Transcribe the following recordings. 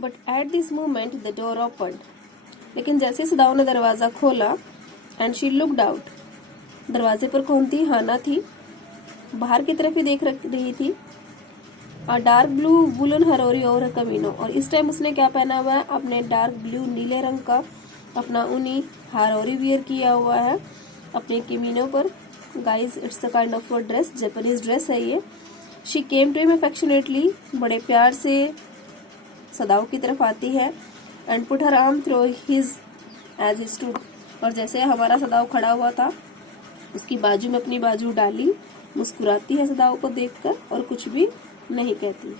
But at this moment the door opened. लेकिन जैसे सदाओ ने दरवाजा खोला एंड शी लुक्ड आउट, दरवाजे पर कौन थी? हाना थी। बाहर की तरफ ही देख रही थी। A dark blue woollen haori over kimono, और इस टाइम उसने क्या पहना हुआ है? अपने डार्क ब्लू नीले रंग का अपना ऊनी हरोरी वियर किया हुआ है अपने किमीनो पर। Guys, it's a kind of dress, Japanese dress है ये। She came to him affectionately, बड़े प्यार से सदाओ की तरफ आती है and put her arm through his as he stood, और जैसे हमारा सदाओ खड़ा हुआ था उसकी बाजू में अपनी बाजू डाली, मुस्कुराती है सदाओ को देखकर और कुछ भी नहीं कहती।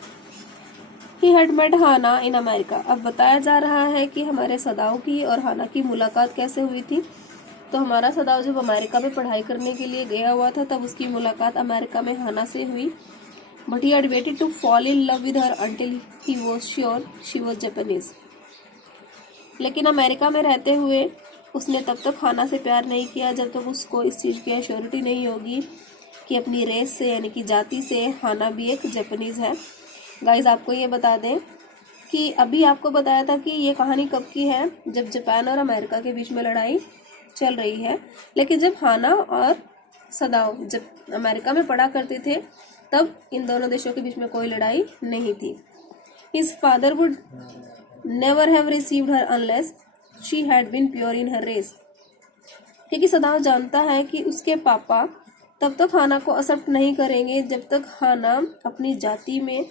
He had met Hana in America. अब बताया जा रहा है कि हमारे सदाओ की और हाना की मुलाकात कैसे हुई थी। तो हमारा सदाओ जब अमेरिका में पढ़ाई करने के लिए गया हुआ था तब उसकी मुलाकात अमेरिका में हाना से हुई। But he had waited to fall in love with her until he was sure she was Japanese. लेकिन अमेरिका में रहते हुए उसने तब तक हाना से प्यार नहीं किया जब तक उसको इस चीज़ की एश्योरिटी नहीं होगी कि अपनी रेस से यानी कि जाति से हाना भी एक जापानीज है। गाइज, आपको ये बता दें कि अभी आपको बताया था कि ये कहानी कब की है, जब जापान और अमेरिका के बीच में लड़ाई चल रही है। लेकिन जब हाना और सदाओ जब अमेरिका में पढ़ा करते थे तब इन दोनों देशों के बीच में कोई लड़ाई नहीं थी। His father would never have received her unless she had been pure in her race, क्योंकि सदाओ जानता है कि उसके पापा तब तक हाना को एक्सेप्ट नहीं करेंगे जब तक हाना अपनी जाति में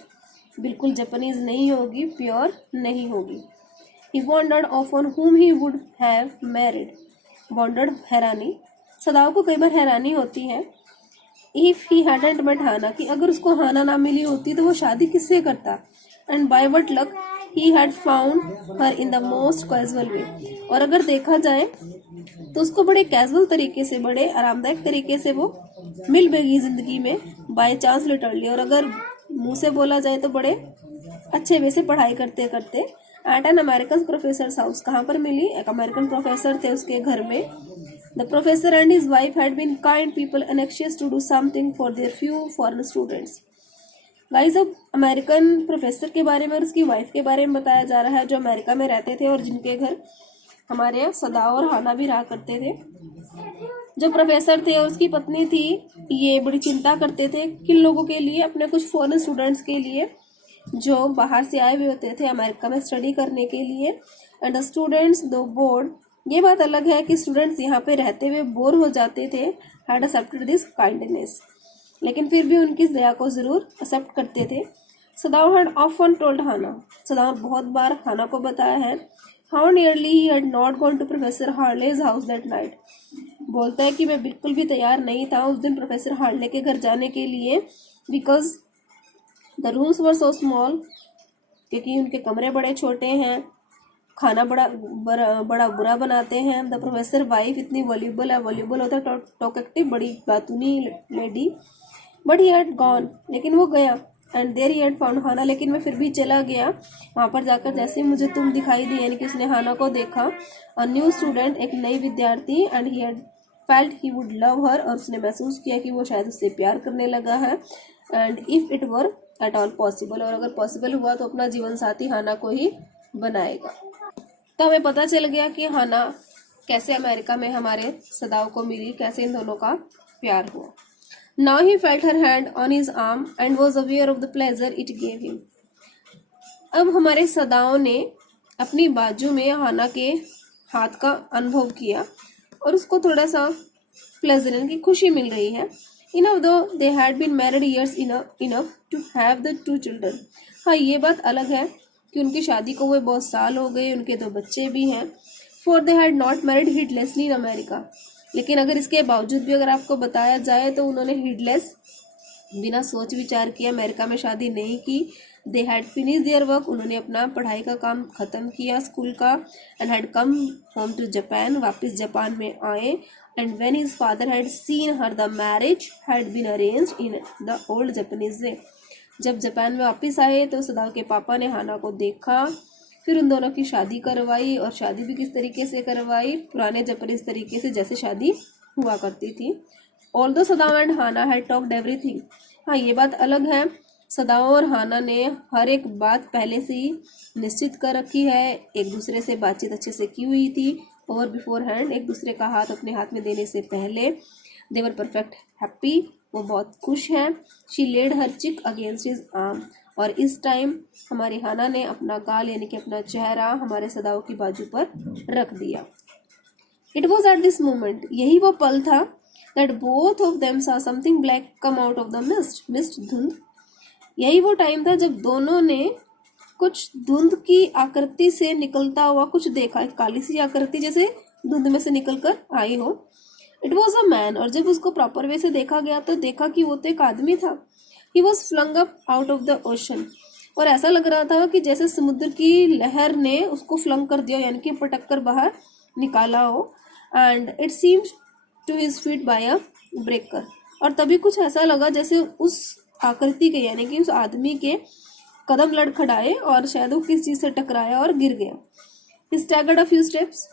बिल्कुल जापानीज नहीं होगी, प्योर नहीं होगी। He wondered often whom he would have married। Wondered हैरानी, सदाओ को कई बार हैरानी होती है इफ ही hadn't met हाना, कि अगर उसको हाना ना मिली होती तो वो शादी किससे करता। And by what luck he had found her in the most casual way, और अगर देखा जाए तो उसको बड़े कैजुअल तरीके से, बड़े आरामदायक तरीके से वो मिल गई जिंदगी में, बाय चांस लिटरली। और अगर मुंह से बोला जाए तो बड़े अच्छे वे से पढ़ाई करते करते at an American professor house. कहाँ पर मिली? एक अमेरिकन प्रोफेसर थे उसके घर में। The professor and his wife had been kind people and anxious to do something for their few foreign students. Guys, अब अमेरिकन प्रोफेसर के बारे में और उसकी वाइफ के बारे में बताया जा रहा है जो अमेरिका में रहते थे और जिनके घर हमारे सदाओ और हाना भी रहा करते थे। जो प्रोफेसर थे और उसकी पत्नी थी, ये बड़ी चिंता करते थे किन लोगों के लिए? अपने कुछ फॉरेन स्टूडेंट्स के लिए जो बाहर से आए हुए होते थे अमेरिका में स्टडी करने के लिए। एंड द स्टूडेंट्स दो बोर्ड, ये बात अलग है कि स्टूडेंट्स यहाँ पे रहते हुए बोर हो जाते थे, हैड एक्सेप्टेड दिस काइंडनेस, लेकिन फिर भी उनकी दया को जरूर एक्सेप्ट करते थे। Sadao had often told Hana, Sadao बहुत बार हाना को बताया है how nearly he had not gone to professor Harley's house that night. बोलता है कि मैं बिल्कुल भी तैयार नहीं था उस दिन प्रोफेसर हार्ले के घर जाने के लिए, because the rooms were so small, क्योंकि उनके कमरे बड़े छोटे हैं, खाना बड़ा बुरा बनाते हैं। द प्रोफेसर वाइफ इतनी वॉल्यूबल है, वॉल्यूबल होता है टॉकेटिव, बड़ी बातूनी lady. But he had gone, लेकिन वो गया। And there he had found Hana, लेकिन मैं फिर भी चला गया वहाँ पर जाकर। जैसे मुझे तुम दिखाई दी, यानी कि उसने हाना को देखा। अ न्यू स्टूडेंट, एक नई विद्यार्थी। And he had felt he would love हर, और उसने महसूस किया कि वो शायद उससे प्यार करने लगा है। And if it were at all possible, और अगर पॉसिबल हुआ तो अपना जीवन साथी हाना को ही बनाएगा। तो हमें पता चल गया कि हाना कैसे अमेरिका में हमारे सदाओ को मिली, कैसे इन दोनों का प्यार हुआ। Now he felt her hand on his arm and was aware of the pleasure it gave him। अब हमारे सदाओं ने अपनी बाजू में हाना के हाथ का अनुभव किया और उसको थोड़ा सा प्लेजर की खुशी मिल रही है। Enough though they had been married years enough to have the two children। हाँ, ये बात अलग है कि उनकी शादी को हुए बहुत साल हो गए, उनके 2 बच्चे भी हैं। For they had not married heedlessly in America। लेकिन अगर इसके बावजूद भी अगर आपको बताया जाए तो उन्होंने हीडलेस, बिना सोच विचार किए अमेरिका में शादी नहीं की। They had finish their work, उन्होंने अपना पढ़ाई का काम ख़त्म किया स्कूल का। And had come home to Japan, वापस जापान में आए। And when his father had seen her the marriage had been arranged in the old Japanese way. जब जापान में वापस आए तो सदाओ के पापा ने हाना को देखा, फिर उन दोनों की शादी करवाई। और शादी भी किस तरीके से करवाई? पुराने जापानीज तरीके से, जैसे शादी हुआ करती थी। Although Sadao and Hana had talked everything. हाँ, ये बात अलग है सदाओ और हाना ने हर एक बात पहले से ही निश्चित कर रखी है, एक दूसरे से बातचीत अच्छे से की हुई थी और बिफोर हैंड, एक दूसरे का हाथ अपने हाथ में देने से पहले। दे वर परफेक्ट हैप्पी, वो बहुत खुश हैं। शी लेड हर चिक अगेंस्ट हिज आर्म, और इस टाइम हमारी हाना ने अपना गाल यानी कि अपना चेहरा हमारे सदाओ की बाजू पर रख दिया। It was at this moment, यही वो पल था, that both of them saw something black come out of the mist धुंध। यही वो टाइम था जब दोनों ने कुछ धुंध की आकृति से निकलता हुआ कुछ देखा, एक काली सी आकृति जैसे धुंध में से निकल कर आई हो। इट वॉज अ मैन, और जब उसको प्रॉपर वे से देखा गया तो देखा कि वो तो एक आदमी था। He was flung up out of the ocean, और ऐसा लग रहा था कि जैसे समुद्र की लहर ने उसको फ्लंग कर दिया, यानी कि पटक कर बाहर निकाला हो। And it seems to his feet by a breaker, और तभी कुछ ऐसा लगा जैसे उस आकृति के यानी कि उस आदमी के कदम लड़खड़ाए और शायद वो किस चीज से टकराया और गिर गया। He staggered a few steps,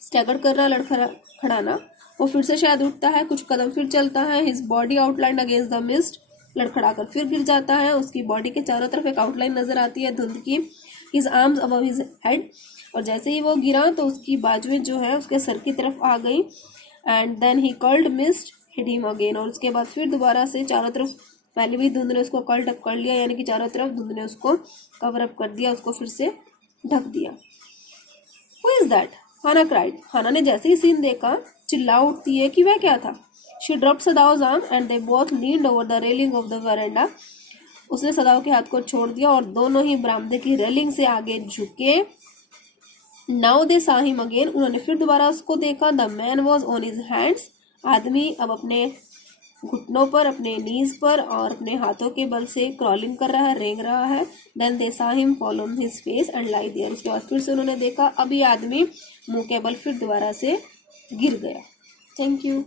staggered कर रहा लड़खड़ाना, वो फिर से शायद उठता है, कुछ कदम फिर चलता है। His body outline against the mist, लड़खड़ाकर फिर गिर जाता है, उसकी बॉडी के चारों तरफ एक आउटलाइन नजर आती है धुंध की। His arms above his head, और जैसे ही वो गिरा तो उसकी बाजुएं जो है उसके सर की तरफ आ गई। And then he curled mist hid him again, और उसके बाद फिर दोबारा से चारों तरफ पहले भी धुंध ने उसको कर्ल्ड अप कर लिया, यानी कि चारों तरफ धुंध ने उसको कवर अप कर दिया, उसको फिर से ढक दिया। Who is that, Hana cried, Hana ने जैसे ही सीन देखा चिल्ला उठती है कि वह क्या था। She dropped Sadao's arm and they both leaned over the railing of the veranda, उसने सदाओ के हाथ को छोड़ दिया और दोनों ही बरामदे की रेलिंग से आगे झुके। Now they saw him again, उन्होंने फिर दोबारा उसको देखा। The man was on his hands, आदमी अब अपने घुटनों पर, अपने नीज पर और अपने हाथों के बल से क्रॉलिंग कर रहा है, रेंग रहा है। Then they saw him fall on his face and lie there, उसके बाद फिर से उन्होंने देखा अब ये आदमी मुंह के बल फिर दोबारा से गिर गया। Thank you.